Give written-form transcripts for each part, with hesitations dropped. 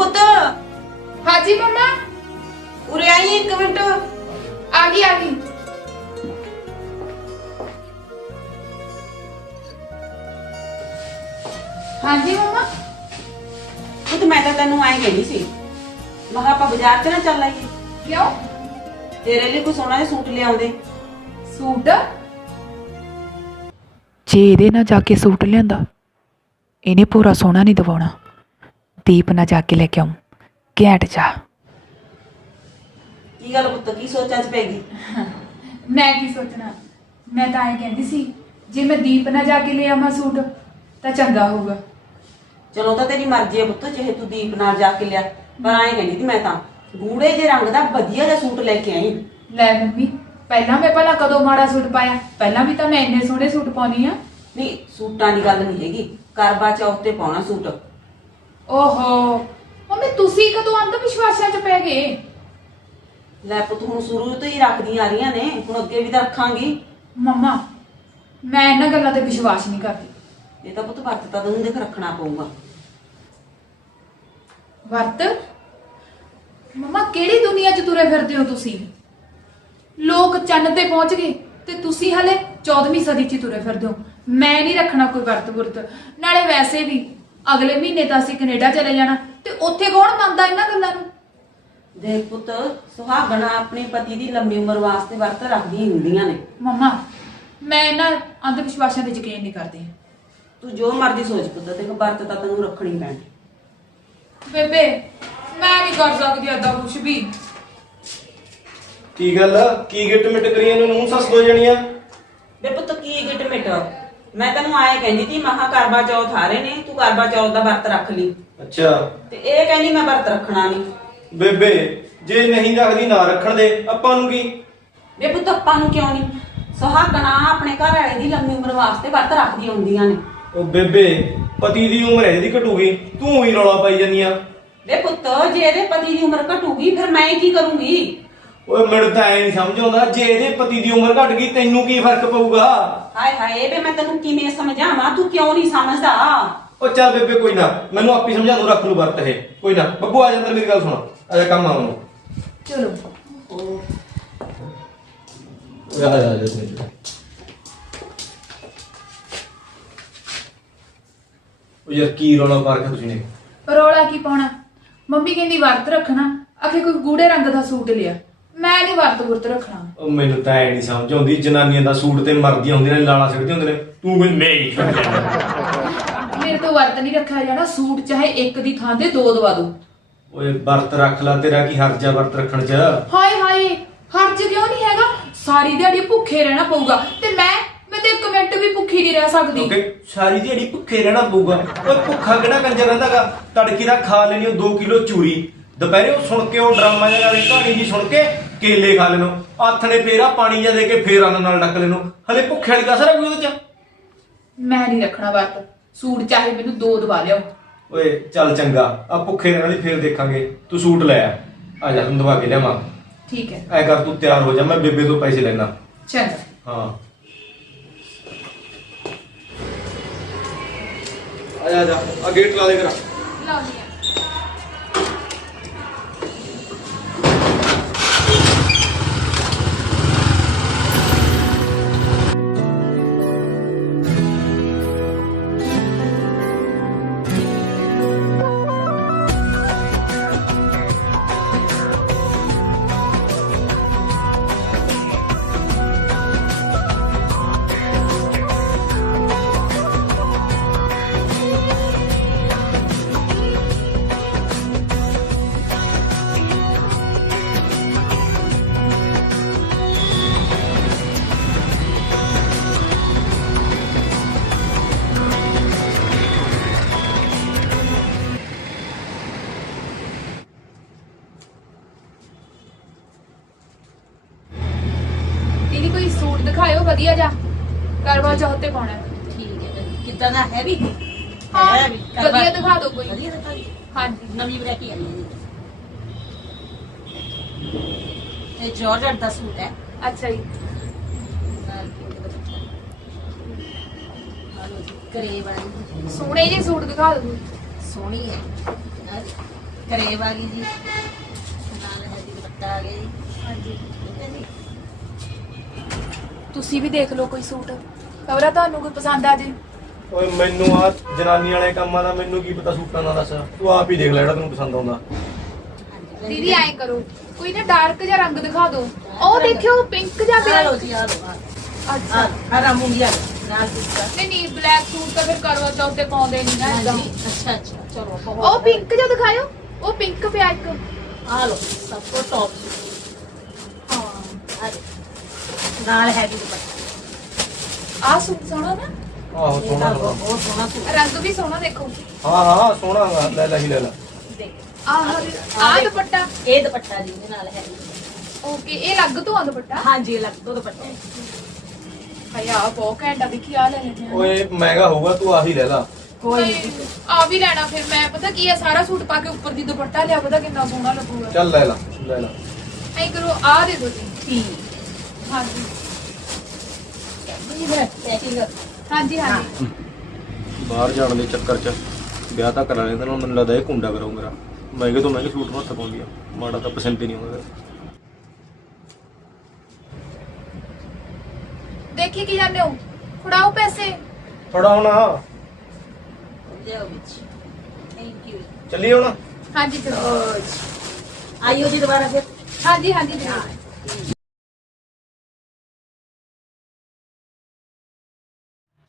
पुत हाँ जी मम्मा। उरे आई एक मिनट। आ गई आ गई। हाँ जी मम्मा। पुत मैं तो तेन आई कहनी सी मैं आप बाजार च ना चल आईए। क्यों? तेरे लिए कोई सोहना जिहा सूट ले आउंदे। सूट? जे ਇਹਦੇ ਨਾਲ ਜਾ ਕੇ ਸੂਟ ਲਿਆਂਦਾ ਇਹਨੇ ਪੂਰਾ ਸੋਹਣਾ ਨਹੀਂ ਦਵਾਉਣਾ। ਦੀਪ ਨਾਲ ਜਾ ਕੇ ਲੈ ਕੇ ਆਉਂ ਘੈਂਟ ਜਾ। की गल पुत की सोचा च पैगी? मैं की सोचना, मैं तो आई कहती सी जे मैं दीप ना जाके ले आवा सूट तो चंगा होगा। चलो तो तेरी मर्जी है पुत चाहे तू दीप नाल जाके लिया पर आई कहनी थी मैं तां गूढ़े जे रंग दा वधिया जिहा सूट लेके आई। लै मम्मी पहला मैं भला कदों माड़ा सूट पाया? पहला भी तो मैं इन्ने सोहने सूट पाउनी आ। नहीं सूटां दी गल नहीं हैगी करवा चौथ ते पाउणा सूट। ओहो मम्मी तुसी कदों अंध विश्वासां च पै गए? लै पुत हुण शुरू तो ही रखदी आ रही ने हुण अगे भी तो रखांगी। मम्मा मैं इन्हां गल्लां ते विश्वास नहीं करती। ये तो पुत वरत तां तैनूं देख रखना पऊगा। वरत? मम्मा केड़ी दुनिया च तुरे फिरदे हो तुसी? लोग चंद ते पहुंच गए ते तुसी हले 14वीं सदी च तुरे फिरदे हो। मैं नहीं रखना कोई वरत वुरत। नाले वैसे भी अगले महीने तो असीं कनेडा चले जाना ते उत्थे कौन मंनदा इन्हां गल्लां नूं? देख पुत सुहागणा अपने पति की लंबी उम्र वास्ते वरत रखदी हुंदियां ने। मम्मा मैं इन्हां अंध विश्वासां ते यकीन नहीं करदी। तू जो मर्जी सोच पुत देख वरत तां तैनूं रखणी पैणी। बेबे मैं नहीं कर सकदी ऐदा कुछ भी। की गल की गिट मिट करी नूं सस दो जणियां? बे पुत की गिट मिट मैं तैनूं आए कहंदी ती महा करवा चौथ आ रहे ने तू करवा चौथ दा वरत रख ली अच्छा ते ए कहंदी मैं वरत रखना नहीं। बेबे जे नहीं रखदी ना रखण दे आपां नूं की। बे पुत आपां नूं क्यों नहीं सुहागणा अपने घर वाले दी लंबी उम्र वास्ते वरत रखदी हुंदियां ने। ओ बेबे पति दी उम्र ਇਹਦੀ घटूगी तू ही रौला पाई जानिया। बे पुत जे ਇਹਦੇ पति दी उम्र घटूगी फिर मैं की करूंगी? ਓਏ ਮੈਨੂੰ ਤਾਂ ਐ ਨਹੀਂ ਸਮਝ ਆਉਂਦਾ ਜੇ ਇਹਦੇ ਪਤੀ ਦੀ ਉਮਰ ਘਟ ਗਈ ਤੈਨੂੰ ਕੀ ਫਰਕ ਪਊਗਾ? हाय हाय बे मैं तैनूं किवें समझावां तू क्यों नहीं समझदा? ਓ ਚੱਲ ਬੇਬੇ ਕੋਈ ਨਾ ਮੈਨੂੰ ਆਪੇ ਸਮਝਾ ਦੂੰ ਰੱਖ ਲੂ ਵਰਤ ਇਹ ਕੋਈ ਨਾ ਬੱਬੂ ਆ ਜਾ ਅੰਦਰ ਮੇਰੀ ਗੱਲ ਸੁਣ ਆ ਜਾ ਕੰਮ ਆਉਂ। चलो ਆ ਉਹ ਯਾਰ ਕੀ ਰੌਲਾ ਪਾ ਕੇ ਤੁਸੀਂ ਨੇ? ਰੌਲਾ ਕੀ ਪਾਉਣਾ? ਮੰਮੀ ਕਹਿੰਦੀ ਵਰਤ ਰੱਖਣਾ ਆਖੇ ਕੋਈ ਗੂੜੇ ਰੰਗ ਦਾ ਸੂਟ ਲਿਆ। ਮੈਂ ਨਹੀਂ ਵਰਤ ਵੁਰਤ ਰੱਖਣਾ। ਉਹ ਮੈਨੂੰ ਤਾਂ ਐ ਨਹੀਂ ਸਮਝ ਆਉਂਦੀ ਜਨਾਨੀਆਂ ਦਾ ਸੂਟ ਤੇ ਮਰਦੀਆਂ ਹੁੰਦੀਆਂ ਨੇ ਲਾਲਾ ਸਿੱਟਦੇ ਹੁੰਦੇ ਨੇ ਤੂੰ ਕੋਈ ਨਹੀਂ ਮੇਰੇ ਤੋਂ ਵਰਤ ਨਹੀਂ ਰੱਖਿਆ ਜਾਣਾ। ਸੂਟ ਚਾਹੇ ਇੱਕ ਦੀ ਥਾਂ ਤੇ ਦੋ ਦਵਾ ਦੋ। ਓਏ ਵਰਤ ਰੱਖ ਲੈ ਤੇਰਾ ਕੀ ਹਰਜ ਆ ਵਰਤ ਰੱਖਣ ਚ? ਹਾਏ ਹਾਏ ਹਰਜ ਕਿਉਂ ਨਹੀਂ ਹੈਗਾ? ਸਾਰੀ ਦਿਹਾੜੀ ਭੁੱਖੇ ਰਹਿਣਾ ਪਊਗਾ ਤੇ ਮੈਂ ਤੇ ਇੱਕ ਮਿੰਟ ਵੀ ਭੁੱਖੀ ਨਹੀਂ ਰਹਿ ਸਕਦੀ। ਓਕੇ ਸਾਰੀ ਦਿਹਾੜੀ ਭੁੱਖੇ ਰਹਿਣਾ ਪਊਗਾ। ਓਏ ਭੁੱਖਾ ਕਿਹੜਾ ਕੰਜਰ ਰਹਿੰਦਾਗਾ? ਤੜਕੀ ਦਾ ਖਾ ਲੈਣੀ ਉਹ 2 ਕਿਲੋ ਚੂਰੀ ਦੁਪਹਿਰੇ ਉਹ ਸੁਣ ਕੇ ਉਹ ਡਰਾਮਾ ਜਿਹਾ ਵਾਲੀ ਕਹਾਣੀ ਜੀ ਸੁਣ ਕੇ ਕੇਲੇ ਖਾ ਲੈਣੋ ਆਥਣੇ ਫੇਰ ਆ ਪਾਣੀ ਜਿਹਾ ਦੇ ਕੇ ਫੇਰ ਅੰਨ ਨਾਲ ਡੱਕ ਲੈਣੋ ਹਲੇ ਭੁੱਖੇ ਵਾਲੀ ਕਸਰ ਹੈ ਕੋਈ ਉਹਦੇ ਚ? ਮੈਂ ਨਹੀਂ ਰੱਖਣਾ ਵਰਤ। ਸੂਟ ਚਾਹੇ ਮੈਨੂੰ ਦੋ ਦਵਾ ਲਿਓ। ਓਏ ਚੱਲ ਚੰਗਾ ਆ ਭੁੱਖੇ ਰਹਿਣ ਵਾਲੀ ਫੇਰ ਦੇਖਾਂਗੇ ਤੂੰ ਸੂਟ ਲੈ ਆ ਜਾ ਤੈਨੂੰ ਦਵਾ ਕੇ ਲਿਆਵਾਂ। ਠੀਕ ਹੈ ਐ ਕਰ ਤੂੰ ਤਿਆਰ ਹੋ ਜਾ ਮੈਂ ਬੇਬੇ ਤੋਂ ਪੈਸੇ ਲੈਣਾ। ਚੰਗਾ ਹਾਂ ਆ ਜਾ ਆ ਗੇਟ ਲਾ ਦੇ ਕਰਾ। ਲਾ ਲਿਆ। कोई सूट दिखाओ वधिया जा करवा चौथ ते पाउणा। ठीक है कितना दा है भी हाँ, है भी वधिया दिखा दो कोई। वधिया दिखा दी हाँ जी नवी वैरायटी आई है ये जॉर्जेट दा सूट है। अच्छा जी करे वाली सोहने जे सूट दिखा दो। सोहनी है ਕਰੇਬ ਆ ਗਈ ਜੀ ਨਾਲ ਹੈਵੀ ਦੁਪੱਟਾ ਆ ਗਿਆ ਜੀ ਹਾਂਜੀ ਠੀਕ ਹੈ ਜੀ ਤੁਸੀਂ ਵੀ ਦੇਖ ਲਓ ਕੋਈ ਸੂਟ ਖਬਰਾਂ ਤੁਹਾਨੂੰ ਕੋਈ ਪਸੰਦ ਆ ਜੇ। ਓਏ ਮੈਨੂੰ ਆ ਜਨਾਨੀ ਵਾਲੇ ਕੰਮਾਂ ਦਾ ਮੈਨੂੰ ਕੀ ਪਤਾ ਸੂਟਾਂ ਦਾ, ਦੱਸ ਤੂੰ ਆਪ ਹੀ ਦੇਖ ਲੈ ਜਿਹੜਾ ਤੈਨੂੰ ਪਸੰਦ ਆਉਂਦਾ। ਦੀਦੀ ਐਂ ਕਰੋ ਕੋਈ ਨਾ ਡਾਰਕ ਜਿਹਾ ਰੰਗ ਦਿਖਾ ਦਿਓ। ਉਹ ਦੇਖਿਓ ਪਿੰਕ ਜਿਹਾ ਆ ਪਿਆ। ਲਓ ਜੀ ਆ ਲਓ ਅੱਛਾ ਆ ਰਾਮੂੰਗੀਆ ਨਾਲ ਦਿੱਤਾ ਨਹੀਂ ਬਲੈਕ ਸੂਟ ਤਾਂ ਫਿਰ ਕਰਵਾ ਚੌਥ ਤੇ ਪਾਉਂਦੇ ਨਹੀਂ ਨਾ ਏਦਾਂ। ਅੱਛਾ ਅੱਛਾ ਚਲੋ ਬਹੁਤ ਉਹ ਪਿੰਕ ਜਿਹਾ ਦਿਖਾਇਓ। ਉਹ ਪਿੰਕ ਪਿਆ ਇੱਕ। ਆ ਲਓ ਸਭ ਤੋਂ ਟੌਪ ਹਾਂ ਆ ਦੇਖੋ ਨਾਲ ਹੈਵੀ ਦੁਪੱਟਾ ਆਹ ਸੂਟ ਸੋਹਣਾ ਨਾ ਆਹੋ ਇਹ ਸੋਹਣਾ ਤਾਂ ਸੋਹਣਾ। ਬਹੁਤ ਸੋਹਣਾ ਸੂਟ ਰੰਗ ਵੀ ਸੋਹਣਾ ਦੇਖੋ। ਹਾਂ ਹਾਂ ਸੋਹਣਾ ਗਾ, ਲੈ ਲੈ ਹੀ ਲੈ ਲੈ। ਦੇਖ ਆਹ ਦੁਪੱਟਾ ਇਹ ਦੁਪੱਟਾ ਜੀ ਇਹਦੇ ਨਾਲ ਹੈਵੀ ਓਕੇ ਇਹ ਲੱਗ ਤੋਂ ਆ ਦੁਪੱਟਾ। ਹਾਂਜੀ ਇਹ ਲੱਗ ਦੋ ਦੁਪੱਟਾ ਭਈਆ ਬਹੁਤ ਘੈਂਟਾ ਦੇਖੀ ਆ ਲੈ ਲੈਣੇ ਆ। ਓਏ ਮਹਿੰਗਾ ਹੋਊਗਾ ਤੂੰ ਆਹੀ ਲੈ ਲਾ। ਕੋਈ ਨਹੀਂ ਆ ਵੀ ਲੈਣਾ ਫਿਰ ਮੈਂ ਪਤਾ ਕੀ ਆ ਸਾਰਾ ਸੂਟ ਪਾ ਕੇ ਉੱਪਰ ਦੀ ਦੁਪੱਟਾ ਲਿਆ ਪਤਾ ਕਿੰਨਾ ਸੋਹਣਾ ਲੱਗੂਗਾ। ਚੱਲ ਲੈ ਲਾ ਲੈ ਲਾ। ਐਂ ਕਰੋ ਆ ਦੇ ਦਿਓ ਜੀ। ਠੀਕ ਹਾਂਜੀ ਜੀ ਫਿਰ ਪੈਕਿੰਗ ਹਾਂਜੀ ਹਾਂਜੀ ਬਾਹਰ ਜਾਣ ਦੇ ਚੱਕਰ 'ਚ ਵਿਆਹ ਤਾਂ ਕਰਾ ਲੈਂਦਾ ਨਾ, ਮੈਨੂੰ ਲੱਗਦਾ ਇਹ ਕੁੰਡਾ ਕਰਾਉ ਮੇਰਾ। ਮਹਿੰਗੇ ਤੋਂ ਮਹਿੰਗੇ ਸੂਟ ਹੱਥ ਪਾਉਂਦੀ ਆ, ਮਾੜਾ ਤਾਂ ਪਸੰਦ ਹੀ ਨਹੀਂ ਆਉਂਦਾ। ਦੇਖੀ ਕੀ ਜਾਂਦੇ ਹੋ ਫੜਾਓ ਪੈਸੇ। ਫੜਾ ਹੁਣ ਲਿਓ ਵਿੱਚ ਥੈਂਕ ਯੂ ਚੱਲੀ ਹੁਣ। ਹਾਂਜੀ ਚਲੋ ਆਇਓ ਜੀ ਦੁਬਾਰਾ ਫਿਰ ਹਾਂਜੀ ਹਾਂਜੀ ਜ਼ਰੂਰ।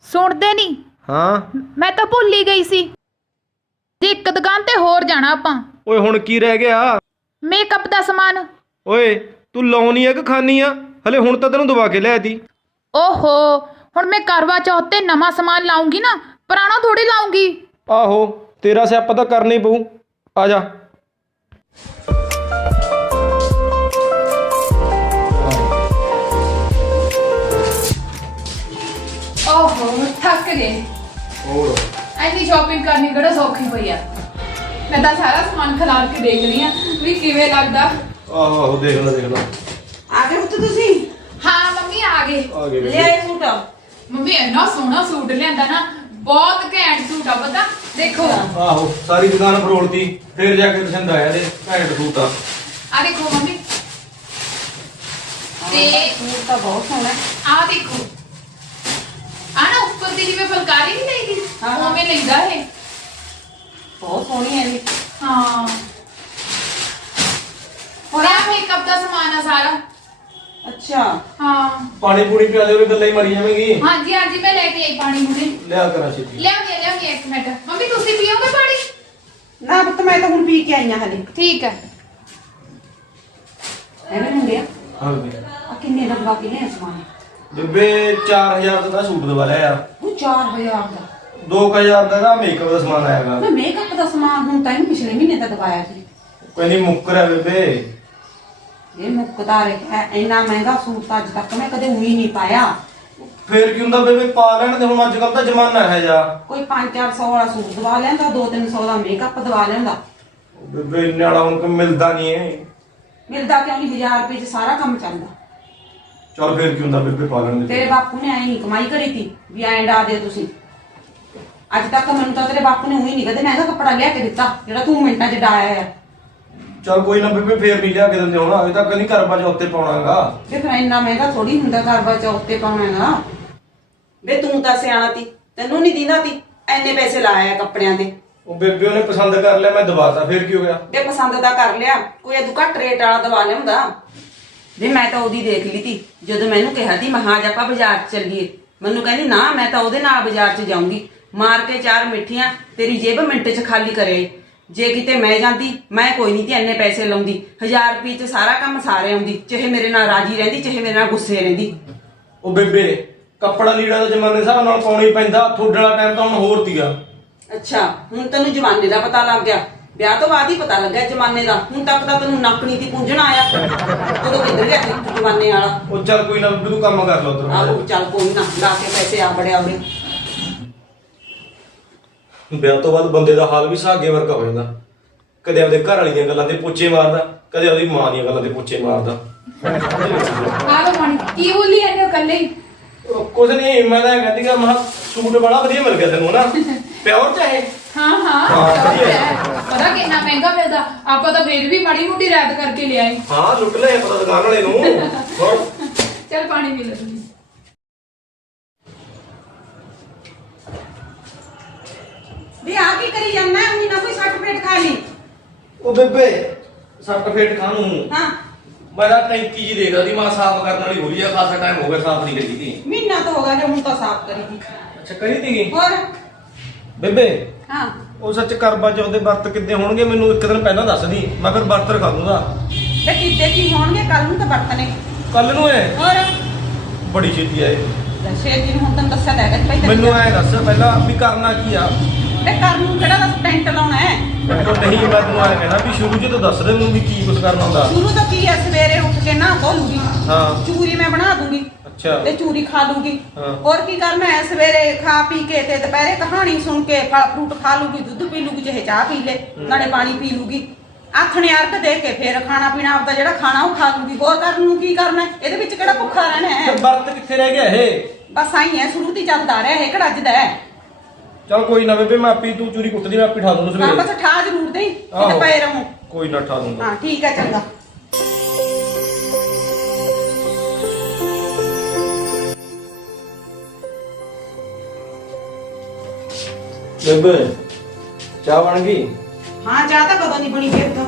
ਸੁਣਦੇ ਨਹੀਂ। ਹਾਂ ਮੈਂ ਤਾਂ ਭੁੱਲ ਹੀ ਗਈ ਸੀ ਜੀ ਇੱਕ ਦੁਕਾਨ ਤੇ ਹੋਰ ਜਾਣਾ ਆਪਾਂ। ਓਏ ਹੁਣ ਕੀ ਰਹਿ ਗਿਆ? ਮੇਕਅਪ ਦਾ ਸਮਾਨ। ਓਏ ਤੂੰ ਲਾਉਣੀ ਆ ਕਿ ਖਾਨੀ ਆ? ਹਲੇ ਹੁਣ ਤਾਂ ਤੈਨੂੰ ਦਵਾ ਕੇ ਲਿਆ ਤੀ। ਓਹੋ ਹੁਣ ਮੈਂ ਕਰਵਾ ਚੌਥ ਤੇ ਨਵਾਂ ਸਮਾਨ ਲਾਉਂਗੀ ਨਾ ਪੁਰਾਣਾ ਥੋੜੀ ਲਾਉਂਗੀ। ਆਹੋ ਤੇਰਾ ਸਿਆਪਾ ਤਾਂ ਕਰਨਾ ਹੀ ਪਊ। ਆ ਜਾ। ਓਹੋ ਥੱਕ ਗਏ। ਹੋਰ ਐਨੀ ਸ਼ਾਪਿੰਗ ਕਰਨੀ ਕਿਹੜਾ ਸੌਖੀ ਪਈ ਆ। ਮੈਂ ਤਾਂ ਸਾਰਾ ਸਮਾਨ ਖਲਾਰ ਕੇ ਦੇਖ ਰਹੀ ਆ ਵੀ ਕਿਵੇਂ ਲੱਗਦਾ। ਆਹੋ ਆਹੋ ਦੇਖ ਲੈ ਦੇਖ ਲੈ। ਆ ਗਏ ਪੁੱਤ ਤੁਸੀਂ? ਹਾਂ ਮੰਮੀ ਆ ਗਏ। ਆ ਗਏ ਲੈ ਆਏ ਸੂਟ? ਮੰਮੀ ਇੰਨਾ ਸੋਹਣਾ ਸੂਟ ਲਿਆਂਦਾ ਨਾ ਬਹੁਤ ਘੈਂਟ ਸੂਟ ਆ ਪਤਾ ਦੇਖੋ। ਆਹੋ ਸਾਰੀ ਦੁਕਾਨ ਫਰੋਲਤੀ, ਫੇਰ ਜਾ ਕੇ ਪਸੰਦ ਆਇਆ ਤੇ ਘੈਂਟ ਸੂਟ ਆ। ਆ ਦੇਖੋ ਮੰਮੀ ਤੇ ਸੂਟ ਤਾਂ ਬਹੁਤ ਸੋਹਣਾ ਹੈ। ਆ ਦੇਖੋ ਆ ਨਾ ਉੱਪਰ ਦੀ ਜਿਵੇਂ ਫੁਲਕਾਰੀ ਨਹੀਂ ਲਈਦੀ ਹਾਂ, ਹਾਂ। ਉਵੇਂ ਲਈਦਾ ਇਹ। ਬਹੁਤ ਸੋਹਣੀ ਹੈ ਵੀ। ਹਾਂ ਹੋਰ ਆ ਮੇਕਅਪ ਦਾ ਸਮਾਨ ਆ ਸਾਰਾ। ਅੱਛਾ ਹਾਂ ਪਾਣੀ ਪੂਣੀ ਪਿਆ ਦੇ, ਉਹ ਗੱਲਾਂ ਹੀ ਮਾਰੀ ਜਾਵੇਂਗੀ। ਹਾਂਜੀ ਹਾਂਜੀ ਮੈਂ ਲੈ ਕੇ ਆਈ ਪਾਣੀ ਹੁਣੇ। ਲਿਆ ਕਰਾਂ ਛੇਤੀ। ਲਿਆਉਂਦੀ ਇੱਕ ਮਿੰਟ। ਮੰਮੀ ਤੁਸੀਂ ਪੀਓਗੇ ਪਾਣੀ? ਨਾ ਪੁੱਤ ਮੈਂ ਤਾਂ ਹੁਣ ਪੀ ਕੇ ਆਈਆਂ ਹਲੇ। ਠੀਕ ਹੈ। ਐਵੇਂ ਹੁੰਦੇ ਆ। ਹਾਂ ਬੇਬੇ। ਆ ਕਿੰਨੇ ਦਾ ਦਵਾ ਕੇ ਲਿਆ ਸਮਾਨ? ਬੇਬੇ 4000 ਦਾ ਸੂਟ ਦਵਾ ਲਿਆ ਯਾਰ। ਉਹ 4000 ਦਾ। 2000 ਦਾ ਨਾ ਮੇਕਅਪ ਦਾ ਸਮਾਨ ਆਏਗਾ। ਮੈਂ ਮੇਕਅਪ ਦਾ ਸਮਾਨ ਹੁਣ ਤਾਂ ਇਹਨੂੰ ਪਿਛਲੇ ਮਹੀਨੇ ਦਾ ਦਵਾਇਆ ਸੀ। ਕੋਈ ਨਹੀਂ ਮੁੱਕਰ ਹੈ ਬੇਬੇ। ਇਹ ਮੁੱਕਦਾ ਰਿਹਾ ਇੰਨਾ ਮਹਿੰਗਾ ਸੂਟ ਤਾਂ ਅੱਜ ਤੱਕ ਮੈਂ ਕਦੇ ਉਹੀ ਨਹੀਂ ਪਾਇਆ। ਫੇਰ ਕੀ ਹੁੰਦਾ ਬੇਬੇ, ਪਾ ਲੈਣ ਤੇ ਹੁਣ ਅੱਜ ਕੱਲ ਦਾ ਜ਼ਮਾਨਾ ਹੈ ਜਾ। ਕੋਈ 500-400 ਵਾਲਾ ਸੂਟ ਦਵਾ ਲੈਂਦਾ, 200-300 ਦਾ ਮੇਕਅਪ ਦਵਾ ਲੈਂਦਾ। ਬੇਬੇ ਇੰਨੇ ਵਾਲਾ ਹੁਣ ਕੋਈ ਮਿਲਦਾ ਨਹੀਂ ਏ। ਮਿਲਦਾ ਕਿਉਂ ਨਹੀਂ? 1000 ਰੁਪਏ 'ਚ ਸਾਰਾ ਕੰਮ ਚੱਲਦਾ। ਚਲ ਫੇਰ ਕੀ ਹੁੰਦਾ ਬੇਬੇ, ਪਾ ਲੈਣ ਦੇ। ਤੇਰੇ ਬਾਪੂ ਨੇ ਐ ਨਹੀਂ ਕਮਾਈ ਕਰੀ ਤੀ ਵੀ ਐਂ ਡਾ ਦੇ ਤੁਸੀਂ। ਅੱਜ ਤੱਕ ਮੈਨੂੰ ਤਾਂ ਤੇਰੇ ਬਾਪੂ ਨੇ ਉਹੀ ਨਹੀਂ ਕਦੇ ਮਹਿੰਗਾ ਕੱਪੜਾ ਲਿਆ ਕੇ ਦਿੱਤਾ ਜਿਹੜਾ ਤੂੰ ਮਿੰਟਾਂ 'ਚ ਡਾਇਆ ਆ। ਚਲ ਕੋਈ ਨਾ ਬੇਬੇ, ਫੇਰ ਨਹੀਂ ਲਿਆ ਕੇ ਦਿੰਦੇ ਹੁਣ। ਅਜੇ ਤੱਕ ਨਹੀਂ ਘਰ ਬਾਜ ਉੱਤੇ ਪਾਉਣਾਗਾ। ਤੇ ਫਿਰ ਇੰਨਾ ਮਹਿੰਗਾ ਥੋੜੀ ਹੁੰਦਾ ਕਰਵਾ ਚੌਥ ਤੇ ਪਾਉਣਾਗਾ। ਵੇ ਤੂੰ ਤਾਂ ਸਿਆਣਾ ਤੀ, ਤੈਨੂੰ ਨਹੀਂ ਦਿੰਦਾ ਤੀ ਐਨੇ ਪੈਸੇ ਲਾਇਆ ਕੱਪੜਿਆਂ ਤੇ। ਉਹ ਬੇਬੇ ਉਹਨੇ ਪਸੰਦ ਕਰ ਲਿਆ, ਮੈਂ ਦਵਾਤਾ, ਫੇਰ ਕੀ ਹੋ ਗਿਆ? ਵੇ ਪਸੰਦ ਤਾਂ ਕਰ ਲਿਆ, ਕੋਈ ਅਦੂ ਘੱਟ ਰੇਟ ਵਾਲਾ ਦਵਾ ਲਿਆਉਂਦਾ। ਵੇ ਮੈਂ ਤਾਂ ਉਹਦੀ ਦੇਖ ਲਈ ਤੀ ਜਦੋਂ ਮੈਨੂੰ ਕਿਹਾ ਤੀ ਮੈਂ ਅੱਜ ਆਪਾਂ ਬਾਜ਼ਾਰ 'ਚ ਚੱਲੀਏ। ਮੈਨੂੰ ਕਹਿੰਦੀ ਨਾ ਮੈਂ ਤਾਂ ਉਹਦੇ ਨਾਲ ਬਾਜ਼ਾਰ 'ਚ ਜਾਊਂਗੀ। ਮਾਰ ਕੇ 4 ਮਿੱਠੀਆਂ ਤੇਰੀ ਜੇਬ ਮਿੰਟ 'ਚ ਖਾਲੀ ਕਰੇ। ਜੇ ਕਿਤੇ ਮੈਂ ਜਾਂਦੀ ਮੈਂ ਕੋਈ ਨਹੀਂ ਤੀ ਇੰਨੇ ਪੈਸੇ ਲਾਉਂਦੀ। 1000 ਰੁਪਏ 'ਚ ਸਾਰਾ ਕੰਮ ਸਾਰੇ ਆਉਂਦੀ, ਚਾਹੇ ਮੇਰੇ ਨਾਲ ਰਾਜੀ ਰਹਿੰਦੀ ਚਾਹੇ ਮੇਰੇ ਨਾਲ ਗੁੱਸੇ ਰਹਿੰਦੀ। ਉਹ ਬੇਬੇ ਕੱਪੜਾ ਲੀੜਾ ਦਾ ਜ਼ਮਾਨੇ ਦੇ ਹਿਸਾਬ ਨਾਲ ਪਾਉਣਾ ਹੀ ਪੈਂਦਾ। ਥੋੜੇ ਵਾਲਾ ਟਾਈਮ ਤਾਂ ਹੁਣ ਹੋਰ ਤੀਗਾ। ਅੱਛਾ ਹੁਣ ਤੈਨੂੰ ਜਮਾਨੇ ਦਾ ਪਤਾ ਲੱਗ ਗਿਆ। ਵਿਆਹ ਤੋਂ ਬਾਅਦ ਹੀ ਪਤਾ ਲੱਗਿਆ ਜਮਾਨੇ ਦਾ। ਹੁਣ ਤੱਕ ਤਾਂ ਤੈਨੂੰ ਨੱਕਣੀ ਦੀ ਪੂੰਝਣਾ ਆਇਆ। ਉਦੋਂ ਕਿੱਧਰ ਗਿਆ ਸੀ ਜਮਾਨੇ ਵਾਲਾ? ਉਹ ਚੱਲ ਕੋਈ ਨਾ ਬੇਬੇ, ਤੂੰ ਕੰਮ ਕਰ ਲਓ ਉਧਰ। ਆਹੋ ਚੱਲ ਕੋਈ ਨਾ, ਲਾ ਕੇ ਪੈਸੇ ਆ ਬੜਿਆ ਉਹਦੇ। ਵਿਆਹ ਤੋਂ ਬਾਅਦ ਬੰਦੇ ਦਾ ਹਾਲ ਵੀ ਸਾਗੇ ਵਰਗਾ ਹੋ ਜਾਂਦਾ। ਕਦੇ ਆਪਦੇ ਘਰ ਵਾਲੀ ਦੀਆਂ ਗੱਲਾਂ ਤੇ ਪੋਚੇ ਮਾਰਦਾ, ਕਦੇ ਆਪਦੀ ਮਾਂ ਦੀਆਂ ਗੱਲਾਂ ਤੇ ਪੋਚੇ ਮਾਰਦਾ। ਆ ਲੋ ਪਾਣੀ। ਕੀ ਬੋਲੀ ਜਾਂਦੇ ਹੋ ਕੱਲੇ ਹੀ? ਕੁਝ ਨਹੀਂ, ਮੈਂ ਤਾਂ ਕਹਿੰਦੀ ਕਿ ਮਹਾ ਸੂਟ ਬੜਾ ਵਧੀਆ ਮਿਲ ਗਿਆ ਤੈਨੂੰ ਨਾ। ਪਿਓਰ ਚਾਹੇ ਹਾਂ ਹਾਂ ਹਾਂ, ਸਭ ਵਧੀਆ। ਹੈ। ਪਤਾ ਕਿੰਨਾ ਮਹਿੰਗਾ ਮਿਲਦਾ, ਆਪਾਂ ਤਾਂ ਫੇਰ ਵੀ ਮਾੜੀ ਮੋਟੀ ਰਾਇਤ ਕਰਕੇ ਲਿਆਏ। ਹਾਂ ਲੁੱਟ ਲੈ ਪਤਾ ਦੁਕਾਨ ਵਾਲੇ ਨੂੰ ਹੋਰ ਚੱਲ ਪਾਣੀ ਪੀ ਲੈ ਤੁਸੀਂ। ਵੀ ਆ ਕੀ ਕਰੀ ਜਾਂਦਾ ਉਹਨੀ ਨਾ ਕੋਈ ਸੱਟ ਪੇਟ ਖਾ ਲਈ। ਉਹ ਬੇਬੇ ਸੱਟ ਫੇਟ ਖਾਣੂ ਹਾਂ ਮੈਂ ਤਾਂ ਟੈਂਕੀ ਜੀ ਦੇਖਦਾ ਸੀ, ਮੈਂ ਸਾਫ਼ ਕਰਨ ਵਾਲੀ ਹੋ ਰਹੀ ਆ, ਖਾਸਾ ਟਾਈਮ ਹੋ ਗਿਆ ਸਾਫ਼ ਨਹੀਂ ਕਰੀ ਤੀ। ਮਹੀਨਾ ਤਾਂ ਹੋ ਗਿਆ ਜੇ ਹੁਣ ਤਾਂ ਸਾਫ਼ ਕਰੀ ਦੀ। ਅੱਛਾ ਕਰੀ ਤੀ ਹੋਰ ਬੇਬੇ ਹਾਂ ਉਹ ਸੱਚ ਕਰਵਾ ਚੌਥ ਦੇ ਵਰਤ ਕਿੱਦੇ ਹੋਣਗੇ ਮੈਨੂੰ ਇੱਕ ਦਿਨ ਪਹਿਲਾਂ ਦੱਸ ਦੀ, ਮੈਂ ਫਿਰ ਵਰਤ ਰਖਾ ਦੂੰਗਾ। ਤੇ ਕਿੱਦੇ ਕੀ ਹੋਣਗੇ ਕੱਲ ਨੂੰ ਤਾਂ ਵਰਤਨੇ। ਕੱਲ ਨੂੰ ਐ ਹੋਰ ਬੜੀ ਛੇਤੀ ਆਏ ਛੇਤੀ ਨੂੰ ਹੁਣ ਤੈਨੂੰ ਦੱਸਿਆ ਤਾਂ ਹੈਗਾ ਜੀ ਭਾਈ ਤੈਨੂੰ। ਮੈਨੂੰ ਐ ਦੱਸ ਪਹਿਲਾਂ ਵੀ ਕਰਨਾ ਕੀ ਆ। ਤੇ ਕਰ ਨੂੰ ਕਿਹੜਾ ਦਾ ਟੈਂਟ ਲਾਉਣਾ ਹੈ। ਉਹ ਨਹੀਂ ਮੈਂ ਤੈਨੂੰ ਐ ਕਹਿਣਾ ਵੀ ਸ਼ੁਰੂ ਚ ਤਾਂ ਦੱਸ ਦੇ ਮੈਨੂੰ ਵੀ ਕੀ ਕੁਝ ਕਰਨਾ ਹੁੰਦਾ। ਸ਼ੁਰੂ ਤੋਂ ਕੀ ਹੈ, ਸਵੇਰੇ ਉੱਠ ਕੇ ਨਾ ਧੋ ਲੂਗੀ, ਹਾਂ ਚੂਰੀ ਮੈਂ ਬਣਾ ਦੂੰਗੀ ਅੱਛਾ ਤੇ ਚੂਰੀ ਖਾ ਲੂਗੀ। ਹਾਂ। ਹੋਰ ਕੀ ਕਰਨਾ ਹੈ, ਸਵੇਰੇ ਖਾ ਪੀ ਕੇ ਤੇ ਦੁਪਹਿਰੇ ਕਹਾਣੀ ਸੁਣ ਕੇ ਫਲ ਫਰੂਟ ਖਾ ਲੂਗੀ, ਦੁੱਧ ਪੀ ਲੂਗੀ, ਚਾਹੇ ਚਾਹ ਪੀ ਲੈ, ਨਾਲੇ ਪਾਣੀ ਪੀ ਲੂਗੀ। ਆਥਣੇ ਅਰਕ ਦੇ ਕੇ ਫੇਰ ਖਾਣਾ ਪੀਣਾ ਆਪਦਾ ਜਿਹੜਾ ਖਾਣਾ ਉਹ ਖਾ ਲੂਗੀ। ਹੋਰ ਕਰਨ ਨੂੰ ਕੀ ਕਰਨਾ ਹੈ? ਇਹਦੇ ਵਿੱਚ ਕਿਹੜਾ ਭੁੱਖਾ ਰਹਿਣਾ ਹੈ। ਤੇ ਵਰਤ ਕਿੱਥੇ ਰਹਿ ਗਿਆ ਇਹ? ਬਸ ਆਈ ਹੈ, ਸ਼ੁਰੂ ਤੋਂ ਹੀ ਚੱਲਦਾ ਰਿਹਾ ਇਹ ਕਿਹੜਾ ਅੱਜ ਦਾ ਹੈ। ਚਲ ਕੋਈ ਨਾ ਬੇਬੇ, ਮੈਂ ਆਪੀ ਤੂੰ ਚੂਰੀ ਕੁੱਟਦੀ ਮੈਂ ਆਪੀ ਠਾ ਦੂੰਗਾ ਹਾਂ ਸਵੇਰੇ। ਬਸ ਠਾ ਜ਼ਰੂਰ ਦੇਈ ਕਿਤੇ ਆਹੋ। ਪਏ ਰਹੋ। ਕੋਈ ਨਾ ਠਾ ਦੂੰਗਾ। ਹਾਂ ਠੀਕ ਹੈ ਚੰਗਾ। ਬੇਬੇ ਚਾਹ ਬਣ ਗਈ? ਹਾਂ ਚਾਹ ਤਾਂ ਕਦੋਂ ਨਹੀਂ ਬਣੀ ਫੇਰ ਤਾਂ।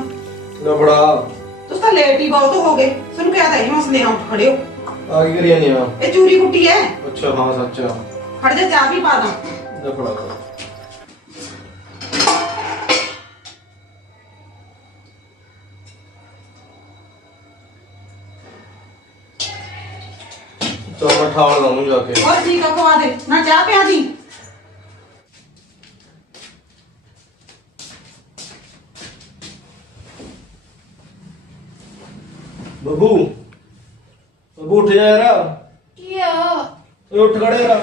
ਲੈ ਬੜਾ ਤੁਸੀਂ ਤਾਂ ਲੇਟ ਹੀ ਬਹੁਤ ਹੋ ਗਏ। ਤੁਹਾਨੂੰ ਕਿਹਾ ਤਾਂ ਇਹ ਮਸਲੇ ਆ, ਉੱਠ ਖੜੇ ਹੋ। ਆ ਕੀ ਕਰੀ ਨਹੀਂ ਆ? ਇਹ ਚੂਰੀ ਕੁੱਟੀ ਹੈ। ਅੱਛਾ ਹਾਂ ਸੱਚ ਆ। ਖੜ ਜਾ ਚਾਹ ਵੀ ਪਾ ਦਾਂ। ਲੈ ਬੜਾ ਚਲ ਮੈਂ ਠਾਲ ਲਾਉਂ ਜਾ ਕੇ। ਹੋਰ ਠੀਕ ਆ, ਖਵਾ ਦੇ ਨਾ ਚਾਹ ਪਿਆ ਦੀ। ਬੱਬੂ ਬੱਬੂ ਉੱਠ ਜਾ ਯਾਰ। ਕੀ ਆ ਓਏ ਉੱਠ ਖੜੇ ਯਾਰ।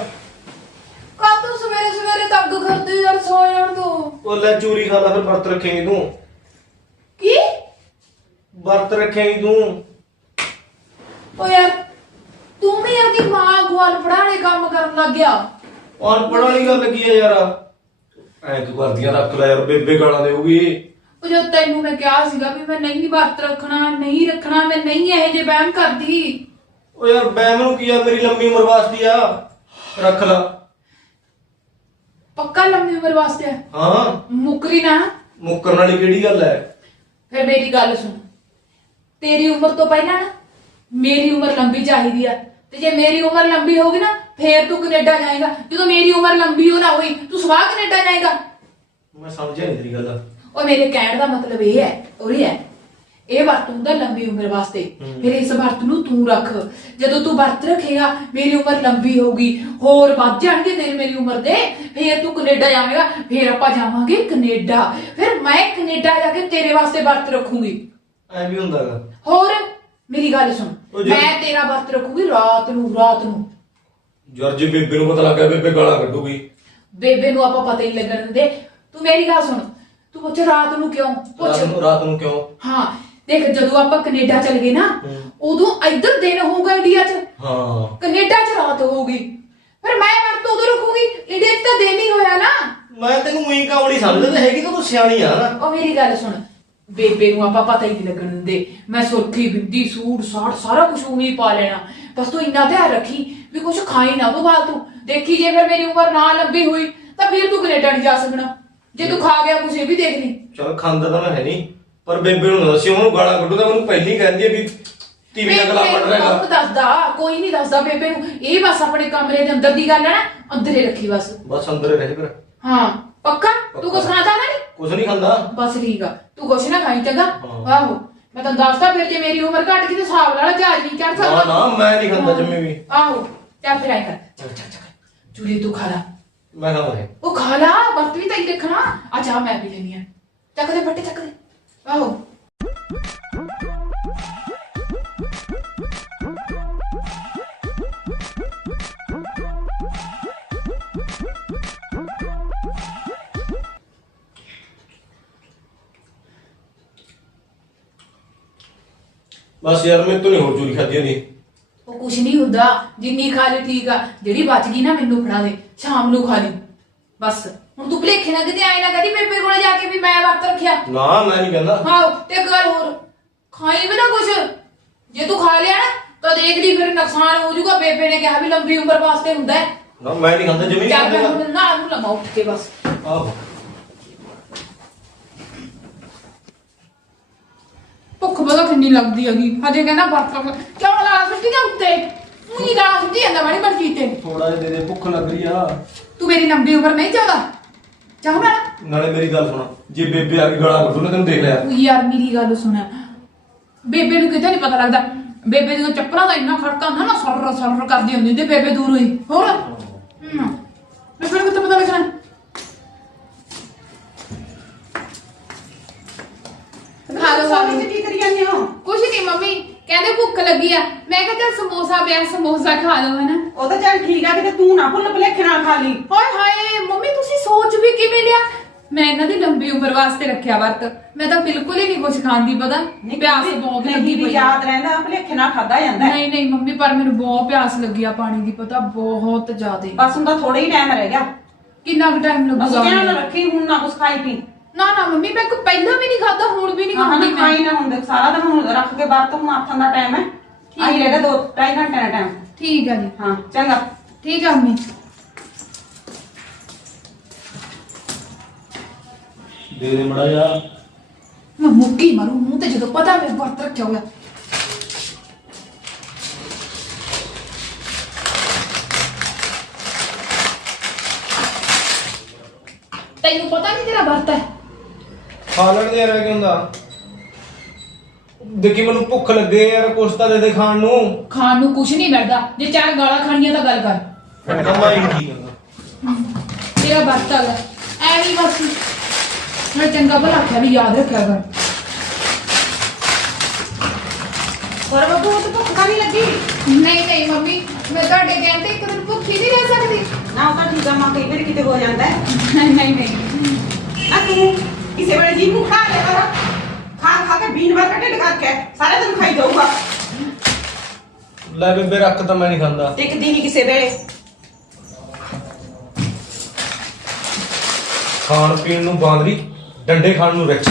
ਕਾ ਤੂੰ ਸਵੇਰੇ ਸਵੇਰੇ ਤੰਗ ਕਰਦੀ ਯਾਰ, ਸੋ ਜਾਣ ਦੋ। ਉਹ ਲੈ ਚੂਰੀ ਖਾ ਲਾ ਫਿਰ ਵਰਤ ਰੱਖੇਂਗੀ ਤੂੰ। ਕੀ ਵਰਤ ਰੱਖੇਂਗੀ ਤੂੰ। ਓ ਯਾਰ ਤੂੰ ਵੀ ਆਪਣੀ ਮਾਂ ਗਵਾਲ ਪੜਾਣੇ ਕੰਮ ਕਰਨ ਲੱਗ ਗਿਆ। ਅਨਪੜ੍ਹ ਵਾਲੀ ਗੱਲ ਕੀ ਹੈ ਯਾਰ? ਐ ਤੂੰ ਕਰਦੀਆਂ ਰੱਖ ਲੈ ਯਾਰ, ਬੇਬੇ ਗਾਲਾਂ ਦੇਊਗੀ। ਉਹ ਜਦ ਤੈਨੂੰ ਮੈਂ ਕਿਹਾ ਸੀਗਾ ਵੀ ਮੈਂ ਨਹੀਂ ਵਰਤ ਰੱਖਣਾ, ਨਹੀਂ ਰੱਖਣਾ, ਮੈਂ ਨਹੀਂ ਇਹੋ ਜਿਹੇ ਵਹਿਮ ਕਰਦੀ। ਓ ਯਾਰ ਬੈਮ ਨੂੰ ਕੀ ਆ, ਮੇਰੀ ਲੰਮੀ ਉਮਰ ਵਾਸਤੇ ਆ, ਰੱਖ ਲਾ। ਪੱਕਾ ਲੰਮੀ ਉਮਰ ਵਾਸਤੇ ਆ? ਹਾਂ ਮੁੱਕਰੀ ਨਾ। ਮੁੱਕਰਨ ਵਾਲੀ ਕਿਹੜੀ ਗੱਲ ਹੈ? ਫਿਰ ਮੇਰੀ ਗੱਲ ਸੁਣ, ਤੇਰੀ ਉਮਰ ਤੋਂ ਪਹਿਲਾਂ ਨਾ ਮੇਰੀ ਉਮਰ ਲੰਬੀ ਚਾਹੀਦੀ ਆ, ਤੇ ਜੇ ਮੇਰੀ ਉਮਰ ਲੰਬੀ ਹੋਗੀ ਨਾ ਫੇਰ ਤੂੰ ਕੈਨੇਡਾ ਜਾਏਗਾ। ਜਦੋਂ ਮੇਰੀ ਉਮਰ ਲੰਬੀ ਹੋ ਨਾ ਹੋਈ ਤੂੰ ਸਵਾਹ ਕੈਨੇਡਾ ਜਾਏਗਾ। ਮੈਂ ਸਮਝਿਆ ਨਹੀਂ ਤੇਰੀ ਗੱਲ। ਉਹ ਮੇਰੇ ਕਹਿਣ ਦਾ ਮਤਲਬ ਇਹ ਹੈ, ਉਹੀ ਹੈ ਇਹ ਵਰਤ ਹੁੰਦਾ ਲੰਬੀ ਉਮਰ ਵਾਸਤੇ। ਫਿਰ ਇਸ ਵਰਤ ਨੂੰ ਤੂੰ ਰੱਖ। ਜਦੋਂ ਤੂੰ ਵਰਤ ਰੱਖੇਗਾ ਮੇਰੀ ਉਮਰ ਲੰਬੀ ਹੋਊਗੀ, ਹੋਰ ਵੱਧ ਜਾਣਗੇ ਤੇਰੀ ਮੇਰੀ ਉਮਰ ਦੇ, ਫਿਰ ਤੂੰ ਕੈਨੇਡਾ ਜਾਵੇਂਗਾ, ਫਿਰ ਆਪਾਂ ਜਾਵਾਂਗੇ ਕੈਨੇਡਾ, ਫਿਰ ਮੈਂ ਕੈਨੇਡਾ ਜਾ ਕੇ ਤੇਰੇ ਵਾਸਤੇ ਵਰਤ ਰੱਖੂਗੀ। ਐ ਵੀ ਹੁੰਦਾਗਾ? ਹੋਰ ਮੇਰੀ ਗੱਲ ਸੁਣ, ਉਹ ਜੇ- ਮੈਂ ਤੇਰਾ ਵਰਤ ਰੱਖੂਗੀ ਰਾਤ ਨੂੰ। ਯਾਰ ਜੇ ਬੇਬੇ ਨੂੰ ਪਤਾ ਲੱਗਾ ਬੇਬੇ ਗਾਲਾਂ ਕੱਢੂਗੀ। ਬੇਬੇ ਨੂੰ ਆਪਾਂ ਪਤਾ ਹੀ ਲੱਗਣ ਦਿੰਦੇ। ਤੂੰ ਮੇਰੀ ਗੱਲ ਸੁਣ, ਤੂੰ ਪੁੱਛ ਰਾਤ ਨੂੰ ਕਿਉਂ ਪੁੱਛ। ਰਾਤ ਨੂੰ ਕਿਉਂ? ਹਾਂ ਦੇਖ, ਜਦੋਂ ਆਪਾਂ ਕੈਨੇਡਾ ਚਲ ਗਏ ਨਾ ਉਦੋਂ ਇੱਧਰ ਦਿਨ ਹੋਊਗਾ ਇੰਡੀਆ 'ਚ, ਹਾਂ ਕੈਨੇਡਾ 'ਚ ਰਾਤ ਹੋਊਗੀ। ਫਿਰ ਮੈਂ ਵਰਤ ਉਦੋਂ ਰੱਖੂਗੀ, ਇੰਡੀਆ 'ਚ ਤਾਂ ਦਿਨ ਹੀ ਹੋਇਆ ਨਾ। ਮੈਂ ਤੈਨੂੰ ਉਹੀ ਕਾਵਲੀ ਸਮਝਦਾ ਤੇ ਹੈਗੀ ਤਾਂ ਤੂੰ ਸਿਆਣੀ ਆ ਨਾ। ਉਹ ਮੇਰੀ ਗੱਲ ਸੁਣ, ਬੇਬੇ ਨੂੰ ਆਪਾਂ ਪਤਾ ਹੀ ਨਹੀਂ ਲੱਗਣ ਦਿੰਦੇ। ਮੈਂ ਸੁਰਖੀ ਬਿੰਦੀ ਸੂਟ ਸਾੜ ਸਾਰਾ ਕੁਝ ਉਹੀ ਪਾ ਲੈਣਾ। ਬਸ ਤੂੰ ਇੰਨਾ ਧਿਆਨ ਰੱਖੀ ਵੀ ਕੁਝ ਖਾਈ ਨਾ ਤੂੰ ਫਾਲਤੂ। ਦੇਖੀ ਜੇ ਫਿਰ ਮੇਰੀ ਉਮਰ ਨਾ ਲੰਬੀ ਹੋਈ ਤਾਂ ਫਿਰ ਤੂੰ ਕੈਨੇਡਾ ਨਹੀਂ ਜਾ ਸਕਣਾ। ਜੇ ਤੂੰ ਖਾ ਗਿਆ ਕੁਝ ਇਹ ਵੀ ਦੇਖ ਲਈ। ਚਲ ਖਾਂਦਾ ਤਾਂ ਮੈਂ ਹੈ ਨਹੀਂ, ਪਰ ਬੇਬੇ ਨੂੰ ਨਾ ਦੱਸੀ, ਉਹਨੂੰ ਗਾਲਾਂ ਕੱਢੂਗਾ। ਮੈਨੂੰ ਪਹਿਲੀ ਕਹਿੰਦੀ ਹੈ ਵੀ ਤੀਵੀਂ ਦਾ ਗਲਾ ਪੜ ਰਿਹਾ। ਕੌਣ ਦੱਸਦਾ? ਕੋਈ ਨਹੀਂ ਦੱਸਦਾ ਬੇਬੇ ਨੂੰ। ਇਹ ਬਸ ਆਪਣੇ ਕਮਰੇ ਦੇ ਅੰਦਰ ਦੀ ਗੱਲ ਹੈ ਨਾ, ਅੰਦਰ ਹੀ ਰੱਖੀ ਬਸ। ਬਸ ਅੰਦਰ ਰਹੇ ਫਿਰ। ਹਾਂ ਪੱਕਾ? ਤੂੰ ਕੁਛ ਖਾਂਦਾ ਨਾ? ਨਹੀਂ ਕੁਝ ਨਹੀਂ ਖਾਂਦਾ। ਬਸ ਠੀਕ ਆ, ਤੂੰ ਕੁਛ ਨਾ ਖਾਈ ਚੰਗਾ। ਹਾਂ। ਆਹੋ ਮੈਂ ਤੈਨੂੰ ਦੱਸਦਾ, ਫਿਰ ਜੇ ਮੇਰੀ ਉਮਰ ਘਟ ਗਈ ਤੇ ਹਿਸਾਬ ਨਾਲ ਜਹਾਜ਼ ਨਹੀਂ ਚੜ ਨਾ ਸਕਦਾ। ਨਾ ਮੈਂ ਨਹੀਂ ਖਾਂਦਾ ਜੰਮੀ ਵੀ। ਆਹੋ ਚੱਲ ਫਿਰ ਆਈ ਕਰ, ਚੱਲ ਚੂਰੀ ਤੂੰ ਖਾ ਲਾ। ਮੈਂ ਖਾਵਾਂ ਉਹ ਖਾ ਲਾ, ਵਰਤ ਵੀ ਤਾਂ ਹੀ ਰੱਖਣਾ। ਆ ਚਾਹ ਮੈਂ ਪੀ ਲੈਣੀ ਆ। ਚੱਕ ਦੇ ਫੱਟੇ, ਚੱਕ ਦੇ। ਆਹੋ ਬਸ ਯਾਰ ਮੇਰੇ ਤੋਂ ਨਹੀਂ ਹੋਰ ਚੂਰੀ ਖਾਦੀ ਹੁੰਦੀ। ਉਹ ਕੁਛ ਨਹੀਂ ਹੁੰਦਾ, ਜਿੰਨੀ ਖਾ ਲਈ ਠੀਕ ਆ। ਜਿਹੜੀ ਬਚ ਗਈ ਨਾ ਮੈਨੂੰ ਫੜਾ ਦੇ, ਸ਼ਾਮ ਨੂੰ ਖਾ ਲਈ। ਬਸ ਹੁਣ ਤੂੰ ਭਲੇਖੇ ਨਾ ਕਿਤੇ ਆਏ ਨਾ ਕਦੀ ਬੇਬੇ ਕੋਲੇ ਜਾ ਕੇ ਵੀ ਮੈਂ ਵਰਤ ਰੱਖਿਆ। ਨਾ ਮੈਂ ਨਹੀਂ ਕਹਿੰਦਾ। ਹਾਂ ਤੇ ਇੱਕ ਗੱਲ ਹੋਰ, ਖਾਈ ਵੀ ਨਾ ਕੁਛ। ਜੇ ਤੂੰ ਖਾ ਲਿਆ ਨਾ ਤਾਂ ਦੇਖ ਲਈ ਫਿਰ ਨੁਕਸਾਨ ਹੋ ਜਾਊਗਾ। ਬੇਬੇ ਨੇ ਕਿਹਾ ਵੀ ਲੰਬੀ ਉਮਰ ਵਾਸਤੇ ਹੁੰਦਾ ਹੈ। ਨਾ ਮੈਂ ਨਹੀਂ ਖਾਂਦਾ ਜ਼ਮੀਨ ਚੱਲ ਮੈਂ ਹੁਣ ਨਾ ਨੂੰ ਲਮਾ ਉੱਠ ਕੇ ਬਸ। ਆਹੋ ਭੁੱਖ ਪਤਾ ਕਿੰਨੀ ਲੱਗਦੀ ਹੈਗੀ। ਹਜੇ ਕਹਿੰਦਾ ਵਰਤ ਰੱਖ ਕਿਉਂ ਲਾ ਸੁੱਟੀ ਜਾ ਉੱਤੇ ਉਹੀ ਲਾ ਸੁੱਟੀ ਜਾਂਦਾ ਬੜੀ ਮਰਜ਼ੀ ਤੇ। ਥੋੜਾ ਜਿਹਾ ਦੇ ਦੇ, ਭੁੱਖ ਲੱਗ ਰਹੀ ਆ। ਤੂੰ ਮੇਰੀ ਲੰਬੀ ਉਮਰ ਨਹੀਂ ਚਾਹੁੰਦਾ? ਚਾਹੁੰਦਾ ਨਾ? ਨਾਲੇ ਮੇਰੀ ਗੱਲ ਸੁਣ, ਜੇ ਬੇਬੇ ਆ ਕੇ ਗਾਲਾਂ ਕੱਢੂ ਨਾ ਤੈਨੂੰ ਦੇਖ ਲਿਆ। ਯਾਰ ਮੇਰੀ ਗੱਲ ਸੁਣ, ਬੇਬੇ ਨੂੰ ਕਿਤੇ ਨਹੀਂ ਪਤਾ ਲੱਗਦਾ। ਬੇਬੇ ਦੀਆਂ ਚੱਪਲਾਂ ਦਾ ਇੰਨਾ ਖੜਕਾ ਹੁੰਦਾ ਨਾ, ਸਰ ਸਰ ਕਰਦੀ ਹੁੰਦੀ ਤੇ ਬੇਬੇ ਦੂਰ ਹੋਈ। ਹੋਰ ਬੇਬੇ ਨੂੰ ਕਿਤੇ ਪਤਾ ਲੱਗਣਾ। ਖਾ ਲੋ ਖਾ ਲੋ। ਕੀ ਕਰੀ ਜਾਂਦੇ ਹੋ? ਕੁਛ ਨਹੀਂ ਮੰਮੀ, ਕਹਿੰਦੇ ਭੁੱਖ ਲੱਗੀ ਆ। ਮੈਂ ਕਿਹਾ ਚੱਲ ਸਮੋਸਾ ਪਿਆ, ਸਮੋਸਾ ਖਾ ਲਓ ਹੈ ਨਾ। ਉਹ ਤਾਂ ਚੱਲ ਠੀਕ ਆ, ਕਿਤੇ ਤੂੰ ਨਾ ਭੁੱਲ ਭੁਲੇਖੇ ਨਾਲ ਖਾ ਲਈ। ਹਾਏ ਹਾਏ ਮੰਮੀ, ਤੁਸੀਂ ਸੋਚ ਵੀ ਕਿਵੇਂ ਲਿਆ? ਮੈਂ ਇਹਨਾਂ ਦੀ ਲੰਬੀ ਉਮਰ ਵਾਸਤੇ ਰੱਖਿਆ ਵਰਤ। ਮੈਂ ਤਾਂ ਬਿਲਕੁਲ ਹੀ ਨਹੀਂ ਕੁਝ ਖਾਂਦੀ, ਪਤਾ ਪਿਆਸ ਬਹੁਤ ਲੱਗੀ ਵੀ ਪਈ ਆ। ਯਾਦ ਰਹਿੰਦਾ, ਭੁਲੇਖੇ ਨਾਲ ਖਾਦਾ ਜਾਂਦਾ। ਨਹੀਂ ਨਹੀਂ ਮੰਮੀ, ਪਰ ਮੈਨੂੰ ਬਹੁਤ ਪਿਆਸ ਲੱਗੀ ਆ ਪਾਣੀ ਦੀ, ਪਤਾ ਬਹੁਤ ਜ਼ਿਆਦੇ। ਬਸ ਹੁਣ ਤਾਂ ਥੋੜਾ ਹੀ ਟਾਈਮ ਰਹਿ ਗਿਆ। ਕਿੰਨਾ ਕੁ ਟਾਈਮ ਅਸੀਂ ਕਹਿਣਾ ਨਾ ਲੱਗੂਗਾ? ਰੱਖੀ ਹੁਣ ਨਾ ਕੁਛ ਖਾਈ ਪੀ। ਨਾ ਨਾ ਮੰਮੀ, ਮੈਂ ਪਹਿਲਾਂ ਵੀ ਨਹੀਂ ਖਾਦਾ, ਹੁਣ ਵੀ ਨਹੀਂ ਹਾਂ ਖਾਂਦੀ ਨਾ ਮੈਂ। ਖਾਈ ਨਾ ਹੁਣ ਦੇਖ, ਸਾਰਾ ਦਿਨ ਹੁਣ ਰੱਖ ਕੇ ਬਾਅਦ ਤੋਂ ਹੁਣ ਆਥਣ ਦਾ ਟਾਈਮ ਹੈ। ਆਹੀ ਰਹਿ ਗਿਆ 2-2.5 ਘੰਟੇ ਦਾ ਟਾਈਮ। ਠੀਕ ਆ ਜੀ, ਹਾਂ ਚੰਗਾ। ਠੀਕ ਆ ਮੰਮੀ। ਦੇ ਦੇ ਮੜਾ ਜਾ। ਮੈਂ ਮੁੱਕੀ ਮਾਰੂ ਮੂੰਹ ਤੇ ਜਦੋਂ ਪਤਾ ਮੈਂ ਵਰਤ ਰੱਖਿਆ ਹੋਇਆ। ਤੈਨੂੰ ਪਤਾ ਨਹੀਂ ਤੇਰਾ ਵਰਤ ਹੈ? ਖਾ ਲੈਣ ਦੇ ਯਾਰ, ਕੀ ਹੁੰਦਾ? ਦੇਖੀ ਮੈਨੂੰ ਭੁੱਖ ਲੱਗੇ ਯਾਰ, ਕੁਛ ਤਾਂ ਦੇ ਦੇ ਖਾਣ ਨੂੰ। ਖਾਣ ਨੂੰ ਕੁਛ ਨਹੀਂ ਮਿਲਦਾ। ਜੇ ਚਾਰ ਗਾਲਾਂ ਖਾਣੀਆਂ ਤਾਂ ਗੱਲ ਕਰ। ਮੈਂ ਤਾਂ ਮੈਂ ਹੀ ਕੀ ਕਰਦਾ। ਤੇਰਾ ਵਰਤ ਹੈਗਾ ਐਵੇਂ ਬਸ। ਮੈਂ ਚੰਗਾ ਭਲਾ ਆਖਿਆ ਵੀ ਯਾਦ ਰੱਖਿਆ ਕਰ। ਹੋਰ ਬੱਬੂ ਤੇ ਭੁੱਖ ਤਾਂ ਨਹੀਂ ਲੱਗੀ? ਨਹੀਂ ਨਹੀਂ ਮੰਮੀ, ਮੈਂ ਤੁਹਾਡੇ ਕਹਿਣ ਤੇ ਇੱਕ ਦਿਨ ਭੁੱਖੀ ਨਹੀਂ ਰਹਿ ਸਕਦੀ। ਨਾ ਉਹ ਤਾਂ ਠੀਕ ਆ, ਮਾਂ ਕਈ ਵਾਰੀ ਕਿਤੇ ਹੋ ਜਾਂਦਾ ਹੈ। ਨਹੀਂ ਨਹੀਂ ਨਾ ਤੂੰ ਕਿਸੇ ਵੇਲੇ ਜੀ ਨੂੰ ਖਾ ਲਿਆ ਕਰ। ਖਾ ਖਾ ਕੇ ਬੀਨ ਵਾਰ ਢਿੱਡ ਕਰਕੇ ਸਾਰਾ ਦਿਨ ਖਾਈ ਜਾਊਗਾ। ਲੈ ਬੇਬੇ ਰੱਖ, ਤਾਂ ਮੈਂ ਨਹੀਂ ਖਾਂਦਾ। ਇੱਕ ਦਿਨ ਹੀ ਕਿਸੇ ਵੇਲੇ। ਖਾਣ ਪੀਣ ਨੂੰ ਬਾਂਦਰੀ, ਡੰਡੇ ਖਾਣ ਨੂੰ ਰਿੱਛ।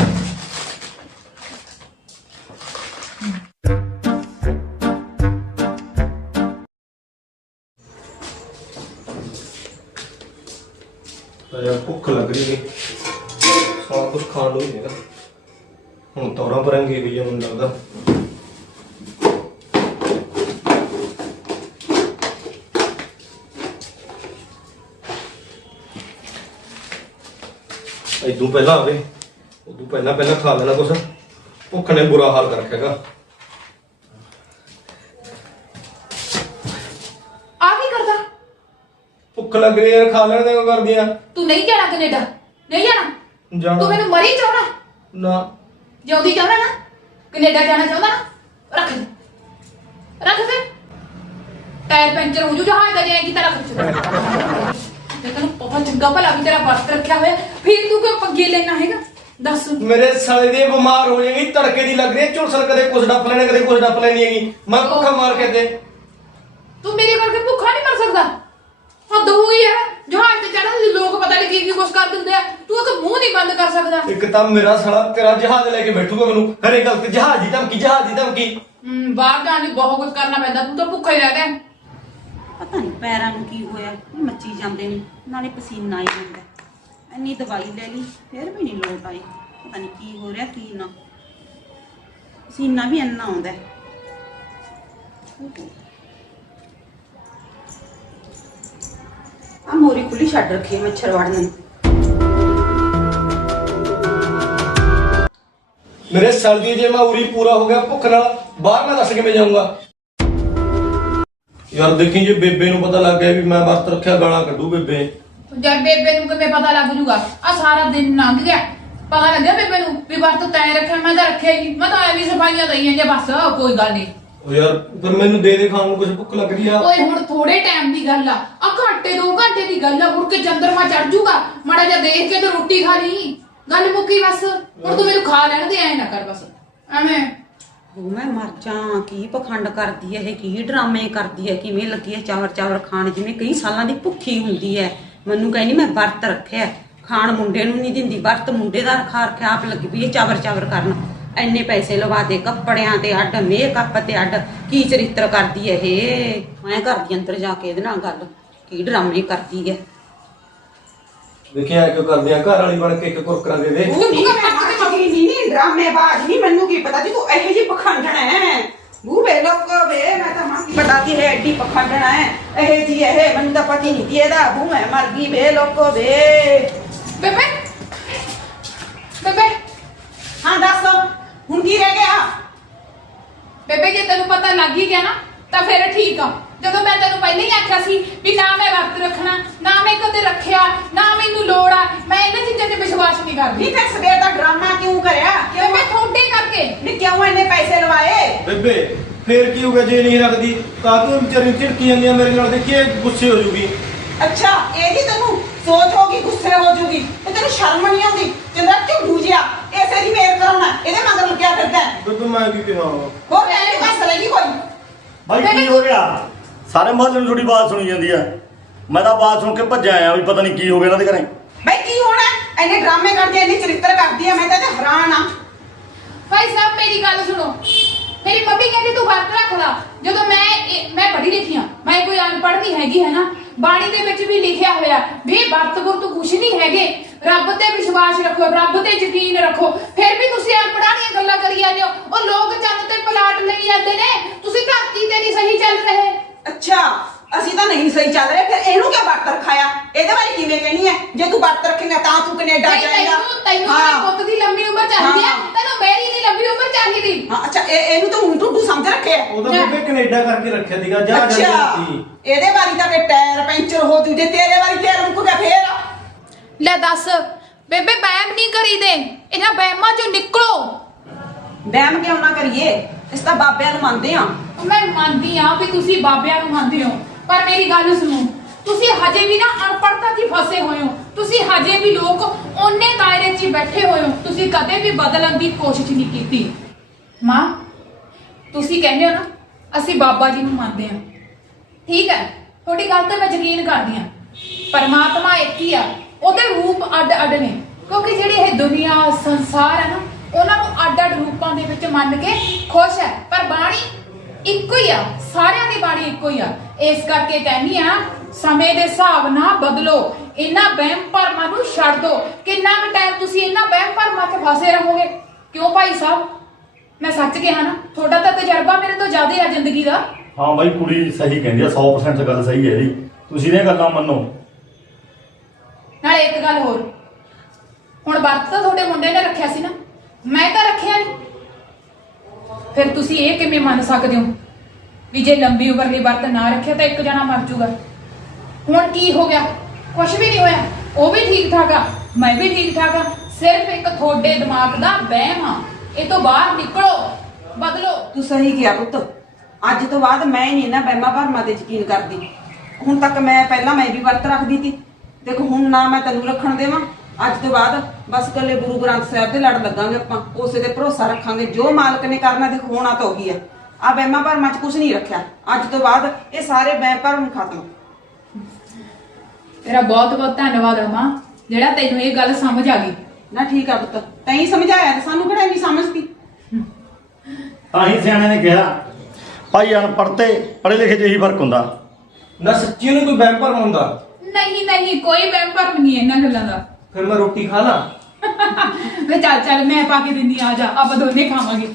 ਯਾਰ ਭੁੱਖ ਲੱਗ ਰਹੀ ਹੈ, ਸਾਰਾ ਕੁਝ ਖਾਣ ਨੂੰ ਹੀ ਹੈਗਾ। ਹੁਣ ਤੌਰਾਂ ਪਰਾਂਗੇ ਵੀ ਮੈਨੂੰ ਲੱਗਦਾ। ਇਦੋਂ ਪਹਿਲਾਂ ਆਵੇ, ਉਦੋਂ ਪਹਿਲਾਂ ਖਾ ਲੈਣਾ ਕੁਛ। ਭੁੱਖ ਨੇ ਬੁਰਾ ਹਾਲ ਕਰ ਰੱਖਿਆਗਾ। ਆ ਕੀ ਕਰਦਾ? ਭੁੱਖ ਲੱਗ ਰਹੀ ਹੈ, ਖਾ ਲੈਣ ਦੇ ਕੋ ਕਰਦੀ ਆ। ਤੂੰ ਨਹੀਂ ਜਾਣਾ ਕੈਨੇਡਾ? ਨਹੀਂ ਜਾਣਾ? ਜਾਣਾ ਤੂੰ ਮੈਨੂੰ ਮਰੀ ਚਾਹਣਾ? ਨਾ। ਜਿਉਂਦੀ ਚਾਹਣਾ ਨਾ? ਕੈਨੇਡਾ ਜਾਣਾ ਚਾਹੁੰਦਾ ਨਾ? ਰੱਖ ਦੇ, ਰੱਖ ਦੇ। ਟਾਇਰ ਪੈਂਚਰ ਹੋ ਜੂ ਜਹਾਜ਼ ਦਾ, ਜਾਏਗੀ ਤਾਂ ਰੱਖ ਦੇ। ਤੇ ਤੈਨੂੰ ਪਤਾ ਚੰਗਾ ਭਲਾ ਵੀ ਤੇਰਾ ਵਰਤ ਰੱਖਿਆ ਹੋਇਆ, ਫਿਰ ਤੂੰ ਕਿਉਂ ਪੰਗੇ ਲੈਣਾ ਹੈਗਾ? ਦੱਸ। ਮੇਰੇ ਸਾਲੇ ਦੀ ਬਿਮਾਰ ਹੋ ਜਾਏਗੀ, ਤੜਕੇ ਦੀ ਲੱਗ ਰਹੀ ਹੈ ਝੁਲਸਣ, ਕਦੇ ਕੁਛ ਡੱਫ ਲੈਣੇ, ਕਦੇ ਕੁਛ ਡੱਫ ਲੈਣੀ ਹੈਗੀ। ਮੈਂ ਭੁੱਖਾ ਮਾਰ ਕੇ ਤੇ ਤੂੰ ਮੇਰੇ ਕਰਕੇ ਭੁੱਖਾ ਨਹੀਂ ਮਰ ਸਕਦਾ। ਹੱਦ ਹੋ ਗਈ ਯਾਰ। ਜਹਾਜ਼ ਤੇ ਚੜਨ ਲੋਕ ਪਤਾ ਨਹੀਂ ਕੀ ਕੁਛ ਕਰ ਦਿੰਦੇ ਆ, ਤੂੰ ਇੱਕ ਮੂੰਹ ਨਹੀਂ ਬੰਦ ਕਰ ਸਕਦਾ। ਇੱਕ ਤਾਂ ਮੇਰਾ ਸਾਲਾ ਤੇਰਾ ਜਹਾਜ਼ ਲੈ ਕੇ ਬੈਠੂਗਾ ਮੈਨੂੰ ਹਰੇ ਗੱਲ ਤੇ। ਜਹਾਜ਼ ਦੀ ਧਮਕੀ, ਜਹਾਜ਼ ਦੀ ਧਮਕੀ। ਬਾਹਰ ਜਾਣ ਲਈ ਬਹੁਤ ਕੁਝ ਕਰਨਾ ਪੈਂਦਾ, ਤੂੰ ਤਾਂ ਭੁੱਖਾ ਹੀ ਰਹਿ ਗਿਆ। ਪਤਾ ਨਹੀਂ ਪੈਰਾਂ ਨੂੰ ਕੀ ਹੋਇਆ, ਮੱਚੀ ਜਾਂਦੇ ਨੇ, ਨਾਲੇ ਪਸੀਨਾ ਆਈ ਜਾਂਦਾ। ਇੰਨੀ ਦਵਾਈ ਲੈ ਲਈ ਫਿਰ ਵੀ ਨਹੀਂ ਲੋਟ ਆਈ। ਪਤਾ ਨਹੀਂ ਕੀ ਹੋ ਰਿਹਾ ਕੀ ਨਾ, ਪਸੀਨਾ ਵੀ ਇੰਨਾ ਆਉਂਦਾ। ਆ ਮੋਰੀ ਖੁੱਲੀ ਛੱਡ ਰੱਖੀ ਹੈ ਮੱਛਰ ਵੜਨ ਨੂੰ। ਮੇਰੇ ਸਾਲ ਦੀ ਜੇ ਮੈਂ ਉਰੀ ਪੂਰਾ ਹੋ ਗਿਆ ਭੁੱਖ ਨਾਲ, ਬਾਹਰ ਮੈਂ ਦੱਸ ਕਿਵੇਂ ਜਾਊਂਗਾ? ਯਾਰ ਦੇਖੀ ਜੇ ਬੇਬੇ ਨੂੰ ਪਤਾ ਲੱਗ ਗਿਆ ਵੀ ਮੈਂ ਵਰਤ ਰੱਖਿਆ, ਗਾਲਾਂ ਕੱਢੂ ਬੇਬੇ। ਜਦ ਬੇਬੇ ਨੂੰ ਕਿਵੇਂ ਪਤਾ ਲੱਗ ਜੂਗਾ? ਆ ਸਾਰਾ ਦਿਨ ਲੰਘ ਗਿਆ, ਪਤਾ ਲੱਗਿਆ ਬੇਬੇ ਨੂੰ ਵੀ ਵਰਤ ਤੈਂ ਰੱਖਿਆ? ਮੈਂ ਤਾਂ ਰੱਖਿਆ ਹੀ ਨਹੀਂ, ਮੈਂ ਤਾਂ ਐਵੇਂ ਸਫਾਈਆਂ ਦਈਆਂ ਜੇ ਬਸ। ਕੋਈ ਗੱਲ ਨਹੀਂ। ਉਹ ਯਾਰ ਫਿਰ ਮੈਨੂੰ ਦੇ ਦੇ ਖਾਣ ਨੂੰ ਕੁਝ, ਭੁੱਖ ਲੱਗ ਰਹੀ ਆ। ਓਏ ਹੁਣ ਥੋੜੇ ਟਾਈਮ ਦੀ ਗੱਲ ਆ ਘੰਟੇ 2 ਘੰਟੇ ਦੀ ਗੱਲ ਆ, ਮੁੜ ਕੇ ਚੰਦਰਮਾ ਚੜ ਜੂਗਾ। ਮਾੜਾ ਜਿਹਾ ਦੇਖ ਕੇ ਤੇ ਰੋਟੀ ਖਾ ਲਈ, ਗੱਲ ਮੁੱਕੀ ਬਸ। ਹੁਣ ਤੂੰ ਮੈਨੂੰ ਖਾ ਲੈਣ ਦੇ, ਐ ਨਾ ਕਰ ਬਸ ਐਵੇਂ। ਉਹ ਮੈਂ ਮਰ ਜਾ, ਕੀ ਪਖੰਡ ਕਰਦੀ ਹੈ ਇਹ, ਕੀ ਡਰਾਮੇ ਕਰਦੀ ਹੈ, ਕਿਵੇਂ ਲੱਗੀ ਹੈ ਚਾਵਰ ਚਾਵਰ ਖਾਣ, ਜਿਵੇਂ ਕਈ ਸਾਲਾਂ ਦੀ ਭੁੱਖੀ ਹੁੰਦੀ ਹੈ। ਮੈਨੂੰ ਕਹਿੰਦੀ ਮੈਂ ਵਰਤ ਰੱਖਿਆ, ਖਾਣ ਮੁੰਡੇ ਨੂੰ ਨਹੀਂ ਦਿੰਦੀ, ਵਰਤ ਮੁੰਡੇ ਦਾ ਰੱਖਾ ਰੱਖਿਆ, ਆਪ ਲੱਗੀ ਵੀ ਇਹ ਚਾਵਰ ਚਾਵਰ ਕਰਨ। ਇੰਨੇ ਪੈਸੇ ਲਵਾ ਦੇ ਕੱਪੜਿਆਂ ਤੇ ਅੱਡ, ਮੇਕਅਪ ਤੇ ਅੱਡ, ਕੀ ਚਰਿੱਤਰ ਕਰਦੀ ਐ ਇਹ। ਮੈਂ ਕਰਦੀ ਅੰਦਰ ਜਾ ਕੇ ਇਹਦੇ ਨਾਲ ਗੱਲ, ਕੀ ਡਰਾਮੇ ਕਰਦੀ ਐ। ਦੇਖਿਆ ਕਿਉਂ ਕਰਦੇ ਆ, ਘਰ ਵਾਲੀ ਬਣ ਕੇ ਇੱਕ ਕੁਰਕਰਾ ਦੇ ਦੇ। ਉਹ ਨਹੀਂ ਡਰਾਮੇਬਾਜ਼ ਨਹੀਂ, ਮੈਨੂੰ ਕੀ ਪਤਾ ਸੀ ਤੂੰ ਇਹੋ ਜਿਹੀ ਪਖੰਡਣ ਹੈ। ਬੂ ਵੇ ਲੋਕ ਵੇ, ਮੈਂ ਤਾਂ ਮਾਂ ਕੀ ਪਤਾ ਸੀ ਇਹ ਐਡੀ ਪਖੰਡਣ ਹੈ ਇਹ ਜੀ, ਇਹ ਮੈਨੂੰ ਤਾਂ ਪਤਾ ਨਹੀਂ ਸੀ ਇਹਦਾ। ਬੂ ਮੈਂ ਮਰ ਗਈ ਵੇ ਲੋਕ ਵੇ। ਬੇਬੇ ਬੇਬੇ ਹਾਂ ਦੱਸ ਹੁਣ ਕੀ ਰਹਿ ਗਿਆ? ਬੇਬੇ ਜੇ ਤੈਨੂੰ ਪਤਾ ਲੱਗ ਹੀ ਗਿਆ ਨਾ ਤਾਂ ਫਿਰ ਠੀਕ ਆ। ਜਦੋਂ ਮੈਂ ਤੈਨੂੰ ਪਹਿਲਾਂ ਹੀ ਆਖਿਆ ਸੀ ਵੀ ਨਾ ਮੈਂ ਵਰਤ ਰੱਖਣਾ, ਨਾ ਮੈਂ ਕਦੇ ਰੱਖਿਆ, ਨਾ ਮੈਨੂੰ ਲੋੜ ਆ, ਮੈਂ ਇਹਨਾਂ ਚੀਜ਼ਾਂ ਤੇ ਵਿਸ਼ਵਾਸ ਨਹੀਂ ਕਰਦੀ। ਨਹੀਂ ਫਿਰ ਸਵੇਰ ਦਾ ਡਰਾਮਾ ਕਿਉਂ ਕਰਿਆ? ਕਿਉਂ ਬੇਬੇ ਤੁਹਾਡੇ ਕਰਕੇ। ਨਹੀਂ ਕਿਉਂ ਇੰਨੇ ਪੈਸੇ ਲਵਾਏ? ਬੇਬੇ ਫੇਰ ਕੀ ਹੋ ਗਿਆ ਜੇ ਨਹੀਂ ਰੱਖਦੀ ਤਾਂ ਤੂੰ ਵਿਚਾਰੀ ਝਿੜਕੀ ਜਾਂਦੀ ਆ ਮੇਰੇ ਨਾਲ, ਦੇਖੀਏ ਗੁੱਸੇ ਹੋ ਜੂਗੀ। ਅੱਛਾ ਇਹਦੀ ਤੈਨੂੰ ਸੋਚ ਹੋਗੀ, ਗੁੱਸੇ ਹੋ ਜੂਗੀ ਤੇ ਤੈਨੂੰ ਸ਼ਰਮ ਨਹੀਂ ਆਉਂਦੀ? ਚੰਦਾ ਝੁੱਡੂ ਜਿਆ ਇਸੇ ਦੀ ਮੇਰ ਕਰਾਉਣਾ, ਇਹਦੇ ਮਗਰ ਲੱਗਿਆ ਫਿਰਦਾ ਹੈ। ਬੇਬੇ ਮੈਂ ਕੀ ਕਹਾਂ? ਹੋਰ ਇਹਦੇ ਪਾਸ ਰਹੇਗੀ ਕੋਈ? ਭਾਈ ਕੀ ਹੋ ਗਿਆ? ਸਾਰੇ ਮੁਹੱਲੇ ਨੂੰ ਤੁਹਾਡੀ ਬਾਤ ਸੁਣੀ ਜਾਂਦੀ ਆ। ਮੈਂ ਤਾਂ ਬਾਤ ਸੁਣ ਕੇ ਭੱਜਿਆ ਆਇਆ ਵੀ ਪਤਾ ਨਹੀਂ ਕੀ ਹੋ ਗਿਆ ਇਹਨਾਂ ਦੇ ਘਰੇ। ਬਈ ਕੀ ਹੋਣਾ? ਇੰਨੇ ਡਰਾਮੇ ਕਰਦੀ ਐ, ਇੰਨੇ ਚਰਿੱਤਰ ਕਰਦੀ ਐ, ਮੈਂ ਤਾਂ ਇਹਦੇ ਹੈਰਾਨ ਆ। ਭਾਈ ਸਾਹਿਬ ਮੇਰੀ ਗੱਲ ਸੁਣੋ। ਮੇਰੀ ਮੰਮੀ ਕਹਿੰਦੀ ਤੂੰ ਵਰਤ ਰੱਖ ਲਾ। ਜਦੋਂ ਮੈਂ ਪੜ੍ਹੀ ਲਿਖੀ ਆ, ਮੈਂ ਕੋਈ ਅਨਪੜ੍ਹ ਨਹੀਂ ਹੈਗੀ, ਹੈ ਨਾ। ਬਾਣੀ ਦੇ ਵਿੱਚ ਵੀ ਲਿਖਿਆ ਹੋਇਆ ਵੀ ਵਰਤ ਵੁਰਤ ਕੁਛ ਨਹੀਂ ਹੈਗੇ, ਰੱਬ ਤੇ ਵਿਸ਼ਵਾਸ ਰੱਖੋ, ਰੱਬ ਤੇ ਯਕੀਨ ਰੱਖੋ। ਫਿਰ ਵੀ ਤੁਸੀਂ ਅਨਪੜ੍ਹਾਂ ਦੀਆਂ ਗੱਲਾਂ ਕਰੀ ਜਾਂਦੇ ਹੋ। ਉਹ ਲੋਕ ਚੰਨ ਤੇ ਪਲਾਟ ਲਈ ਜਾਂਦੇ ਨੇ, ਤੁਸੀਂ ਧਰਤੀ ਤੇ ਨਹੀਂ ਸਹੀ ਚੱਲ ਰਹੇ। ਅੱਛਾ ਅਸੀਂ ਤਾਂ ਨਹੀਂ ਸਹੀ ਚੱਲ ਰਹੇ, ਫਿਰ ਇਹਨੂੰ ਕਿਉਂ ਵਰਤ ਰਖਾਇਆ? ਇਹਦੇ ਬਾਰੇ ਕਿਵੇਂ ਕਹਿਣੀ ਹੈ? ਜੇ ਤੂੰ ਵਰਤ ਰੱਖੇਂਗਾ ਤਾਂ ਤੂੰ ਕੈਨੇਡਾ ਜਾਏਗਾ। ਤੈਨੂੰ ਮੇਰੇ ਪੁੱਤ ਦੀ ਲੰਮੀ ਉਮਰ ਚਾਹੀਦੀ ਆ, ਤੈਨੂੰ ਮੇਰੀ ਨਹੀਂ ਲੰਮੀ ਉਮਰ ਚਾਹੀਦੀ। ਹਾਂ ਅੱਛਾ ਇਹਨੂੰ ਤਾਂ ਹੁਣ ਟੁੱਟੂ ਸਮਝ ਰੱਖਿਆ। ਉਹਦਾ ਬੇਬੇ ਕੈਨੇਡਾ ਕਰਕੇ ਰੱਖਿਆ ਸੀਗਾ, ਜਾ ਅੱਛਾ ਜਾਂਦੀ ਇਹਦੇ ਵਾਰੀ ਤਾਂ ਕਿ ਟਾਇਰ ਪੈਂਚਰ ਹੋ ਜੂ, ਜੇ ਤੇਰੇ ਵਾਰੀ ਟਾਇਰ ਮੁੱਕ ਗਿਆ ਫੇਰ। ਲੈ ਦੱਸ ਬੇਬੇ, ਵਹਿਮ ਨਹੀਂ ਕਰੀਦੇ, ਇਹਨਾਂ ਵਹਿਮਾਂ ਚੋਂ ਨਿਕਲੋ। ਵਹਿਮ ਕਿਉਂ ਨਾ ਕਰੀਏ, ਇਸ ਤਾਂ ਬਾਬਿਆਂ ਨੂੰ ਮੰਨਦੇ ਆ। ਮੈਂ ਮੰਨਦੀ ਆ ਵੀ ਤੁਸੀਂ ਬਾਬਿਆਂ ਨੂੰ ਮੰਨਦੇ ਹੋ, ਪਰ ਮੇਰੀ ਗੱਲ ਸੁਣੋ। ਤੁਸੀਂ ਹਜੇ ਵੀ ਨਾ ਅਨਪੜ੍ਹਤਾ 'ਚ ਹੀ ਫਸੇ ਹੋਏ ਹੋ। ਤੁਸੀਂ ਹਜੇ ਵੀ ਲੋਕ ਉਹਨੇ ਦਾਇਰੇ 'ਚ ਹੀ ਬੈਠੇ ਹੋਏ ਹੋ। ਤੁਸੀਂ ਕਦੇ ਵੀ ਬਦਲਣ ਦੀ ਕੋਸ਼ਿਸ਼ ਨਹੀਂ ਕੀਤੀ। ਮਾਂ ਤੁਸੀਂ ਕਹਿੰਦੇ ਹੋ ਨਾ ਅਸੀਂ ਬਾਬਾ ਜੀ ਨੂੰ ਮੰਨਦੇ ਆ, ਠੀਕ ਹੈ, ਤੁਹਾਡੀ ਗੱਲ ਤੇ ਮੈਂ ਯਕੀਨ ਕਰਦੀ ਆ। ਪਰਮਾਤਮਾ ਇੱਕ ਹੀ ਆ, ਉਹਦੇ ਰੂਪ ਅੱਡ ਅੱਡ ਨੇ, ਕਿਉਂਕਿ ਜਿਹੜੀ ਇਹ ਦੁਨੀਆ ਸੰਸਾਰ ਹੈ ਨਾ, ਉਹਨਾਂ ਨੂੰ ਅੱਡ ਅੱਡ ਰੂਪਾਂ ਦੇ ਵਿੱਚ ਮੰਨ ਕੇ ਖੁਸ਼ ਹੈ, ਪਰ ਬਾਣੀ ਇੱਕੋ ਹੀ ਆ। ਸਾਰਿਆਂ ਦੀ ਬਾਣੀ ਇੱਕੋ ਹੀ ਆ। ਇਸ ਕਰਕੇ ਕਹਿੰਦੀ ਆ ਸਮੇਂ ਦੇ ਹਿਸਾਬ ਨਾਲ ਬਦਲੋ, ਇਹਨਾਂ ਵਹਿਮ ਭਰਮਾਂ ਨੂੰ ਛੱਡ ਦਿਓ। ਕਿੰਨਾ ਕੁ ਟਾਈਮ ਤੁਸੀਂ ਇਹਨਾਂ ਵਹਿਮ ਭਰਮਾਂ 'ਚ ਫਸੇ ਰਹੋਗੇ? ਕਿਉਂ ਭਾਈ ਸਾਹਿਬ, ਮੈਂ ਸੱਚ ਕਿਹਾ ਨਾ? ਤੁਹਾਡਾ ਤਾਂ ਤਜਰਬਾ ਮੇਰੇ ਤੋਂ ਜ਼ਿਆਦਾ ਆ ਜ਼ਿੰਦਗੀ ਦਾ। ਹਾਂ ਬਾਈ ਕੁੜੀ ਸਹੀ ਕਹਿੰਦੀ ਆ, 100% ਗੱਲ ਸਹੀ ਹੈ ਇਹਦੀ। ਤੁਸੀਂ ਇਹ ਗੱਲਾਂ ਮੰਨੋ। ਨਾਲੇ ਇੱਕ ਗੱਲ ਹੋਰ, ਹੁਣ ਵਰਤ ਤਾਂ ਤੁਹਾਡੇ ਮੁੰਡੇ ਨੇ ਰੱਖਿਆ ਸੀ ਨਾ, ਮੈਂ ਤਾਂ ਰੱਖਿਆ ਨਹੀਂ। ਫਿਰ ਤੁਸੀਂ ਇਹ ਕਿਵੇਂ ਮੰਨ ਸਕਦੇ ਹੋ ਵੀ ਜੇ ਲੰਬੀ ਉਮਰ ਲਈ ਵਰਤ ਨਾ ਰੱਖਿਆ ਤਾਂ ਇੱਕ ਜਣਾ ਮਰ ਜਾਊਗਾ? ਹੁਣ ਕੀ ਹੋ ਗਿਆ? ਕੁਝ ਵੀ ਨਹੀਂ ਹੋਇਆ। ਉਹ ਵੀ ਠੀਕ ਠਾਕ ਆ, ਮੈਂ ਵੀ ਠੀਕ ਠਾਕ ਆ। ਸਿਰਫ ਇੱਕ ਤੁਹਾਡੇ ਦਿਮਾਗ ਦਾ ਵਹਿਮ ਆ। ਇਹ ਤੋਂ ਬਾਹਰ ਨਿਕਲੋ, ਬਦਲੋ। ਤੂੰ ਸਹੀ ਕਿਹਾ ਪੁੱਤ, ਅੱਜ ਤੋਂ ਬਾਅਦ ਮੈਂ ਨਹੀਂ ਇਹਨਾਂ ਵਹਿਮਾਂ ਭਰਮਾਂ ਤੇ ਯਕੀਨ ਕਰਦੀ। ਹੁਣ ਤੱਕ ਪਹਿਲਾਂ ਮੈਂ ਵੀ ਵਰਤ ਰੱਖਦੀ ਸੀ, ਦੇਖੋ ਹੁਣ ਨਾ ਮੈਂ ਤੈਨੂੰ ਰੱਖਣ ਦੇਵਾਂ। ਅੱਜ ਤੋਂ ਬਾਅਦ ਬਸ ਇਕੱਲੇ ਗੁਰੂ ਗ੍ਰੰਥ ਸਾਹਿਬ ਦੇ ਲੜ ਲੱਗਾਂਗੇ ਆਪਾਂ, ਉਸੇ ਤੇ ਭਰੋਸਾ ਰੱਖਾਂਗੇ। ਜੋ ਮਾਲਕ ਨੇ ਕਰਨਾ ਤੇ ਹੋਣਾ ਤਾਂ ਉਹੀ ਆ। ਆ ਵਹਿਮਾਂ ਭਰਮਾਂ 'ਚ ਕੁਝ ਨਹੀਂ ਰੱਖਿਆ। ਅੱਜ ਤੋਂ ਬਾਅਦ ਇਹ ਸਾਰੇ ਵਹਿਮ ਭਰਮ ਖਤਮ। ਤੇਰਾ ਬਹੁਤ ਬਹੁਤ ਧੰਨਵਾਦ ਅਮਾ, ਜਿਹੜਾ ਤੈਨੂੰ ਇਹ ਗੱਲ ਸਮਝ ਆ ਗਈ ਨਾ। ਠੀਕ ਆ ਪੁੱਤ, ਤੈਂ ਸਮਝਾਇਆ ਤੇ ਸਾਨੂੰ ਕਿਹੜਾ ਨਹੀਂ ਸਮਝਦੀ। ਤਾਂ ਹੀ ਸਿਆਣੇ ਨੇ ਕਿਹਾ ਭਾਈ ਅਨਪੜ੍ਹ ਤੇ ਪੜ੍ਹੇ ਲਿਖੇ 'ਚ ਇਹੀ ਫਰਕ ਹੁੰਦਾ। ਨਾ ਸੱਚੀ ਨੂੰ ਕੋਈ ਵਹਿਮ ਭਰਮ ਹੁੰਦਾ? ਨਹੀਂ ਨਹੀਂ, ਕੋਈ ਵਹਿਮ ਭਰਮ ਨਹੀਂ ਇਹਨਾਂ ਗੱਲਾਂ ਦਾ। ਫਿਰ ਮੈਂ ਰੋਟੀ ਖਾ ਲਾਂ? ਵੇ ਚੱਲ ਚੱਲ, ਮੈਂ ਪਾ ਕੇ ਦਿੰਦੀ ਆ, ਜਾ ਆਪਾਂ ਦੋਨੇ ਖਾਵਾਂਗੇ।